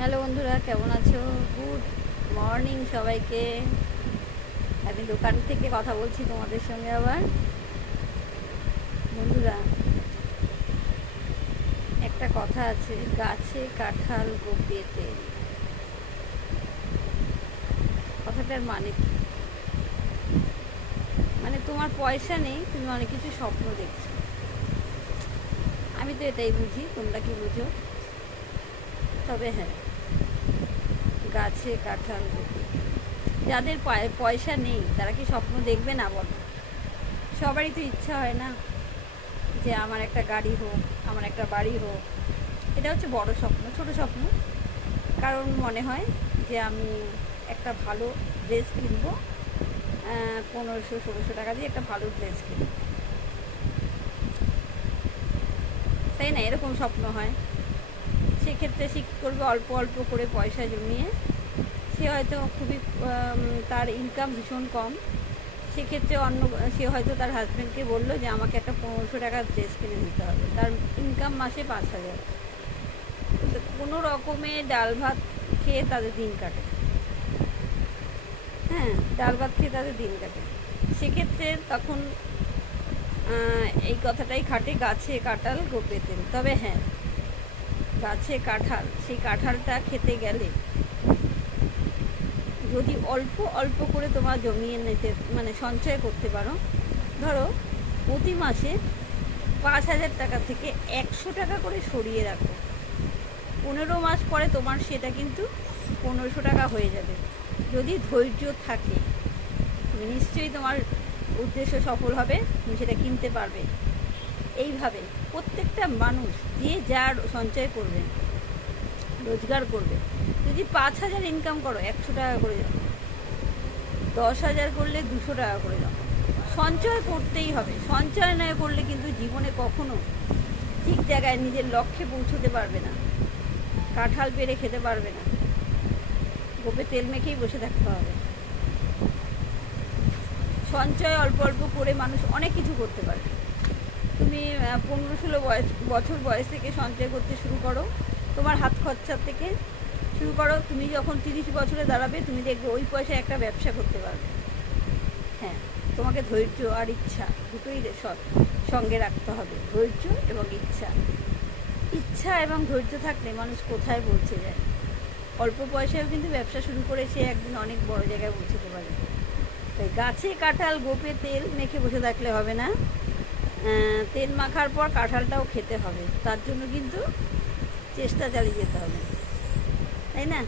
Hello বন্ধুরা, কেমন আছো? গুড মর্নিং সবাইকে। আমি দোকান থেকে কথা বলছি তোমাদের সঙ্গে আবার। বন্ধুরা, একটা কথা আছে, গাছে কাঁঠাল গোপে তেল। কথাটার মানে কি? মানে তোমার পয়সা নেই, তুমি অনেক কিছু স্বপ্ন দেখছো। আমি তো এটাই বুঝি, তোমরা কি বুঝো? তবে হ্যাঁ, গাছে কাঁঠাল গোপে তেল। যাদের পয়সা নেই তারা কি স্বপ্ন দেখবে না বলো? সবারই তো ইচ্ছা হয় না যে আমার একটা গাড়ি হোক, আমার একটা বাড়ি হোক। এটা হচ্ছে বড় স্বপ্ন। ছোট স্বপ্ন কারণ মনে হয় যে আমি একটা ভালো ড্রেস কিনবো, 1500-1600 টাকা দিয়ে একটা ভালো ড্রেস কিনবো, তাই না? এরকম স্বপ্ন হয়। সেক্ষেত্রে সে কী করবে, অল্প অল্প করে পয়সা জমিয়ে, সে হয়তো খুবই তার ইনকাম ভীষণ কম। সেক্ষেত্রে সে হয়তো তার হাজব্যান্ডকে বললো যে আমাকে একটা 1500 টাকার ড্রেস কিনে দিতে হবে। তার ইনকাম মাসে 5000। কোনো রকমে ডাল ভাত খেয়ে তাদের দিন কাটে। হ্যাঁ, ডাল ভাত খেয়ে তাদের দিন কাটে। সেক্ষেত্রে তখন এই কথাটাই খাটে, গাছে কাঁঠাল গোপে তেল। তবে হ্যাঁ, গাছে কাঁঠাল, সেই কাঁঠালটা খেতে গেলে যদি অল্প অল্প করে তোমরা জমিয়ে নিতে, মানে সঞ্চয় করতে পারো। ধরো প্রতি মাসে 5000 টাকা থেকে 100 টাকা করে সরিয়ে রাখো। 15 মাস পরে তোমার সেটা কিন্তু 1500 টাকা হয়ে যাবে। যদি ধৈর্য থাকে, তুমি নিশ্চয়ই তোমার উদ্দেশ্য সফল হবে, তুমি সেটা কিনতে পারবে। এইভাবে প্রত্যেকটা মানুষ যে যার সঞ্চয় করবে, রোজগার করবে। যদি 5000 ইনকাম করো, 100 টাকা করে যাও। 10,000 করলে 200 টাকা করে যাও। সঞ্চয় করতেই হবে। সঞ্চয় না করলে কিন্তু জীবনে কখনো ঠিক জায়গায় নিজের লক্ষ্যে পৌঁছতে পারবে না। কাঁঠাল পেড়ে খেতে পারবে না, গোপে তেল মেখেই বসে থাকতে হবে। সঞ্চয় অল্প অল্প করে মানুষ অনেক কিছু করতে পারে। তুমি 15-16 বছর বয়স থেকে সঞ্চয় করতে শুরু করো, তোমার হাত খরচা থেকে শুরু করো। তুমি যখন 30 বছরে দাঁড়াবে, তুমি দেখবে ওই পয়সায় একটা ব্যবসা করতে পারবে। হ্যাঁ, তোমাকে ধৈর্য আর ইচ্ছা দুটোই সঙ্গে রাখতে হবে। ধৈর্য এবং ইচ্ছা। ইচ্ছা এবং ধৈর্য থাকলে মানুষ কোথায় পৌঁছে যায়। অল্প পয়সায়ও কিন্তু ব্যবসা শুরু করে সে একদিন অনেক বড় জায়গায় পৌঁছতে পারে। তাই গাছে কাঁঠাল গোপে তেল মেখে বসে থাকলে হবে না। তেল মাখার পর কাঁঠালটাও খেতে হবে, তার জন্য কিন্তু চেষ্টা চালিয়ে যেতে হবে, তাই না?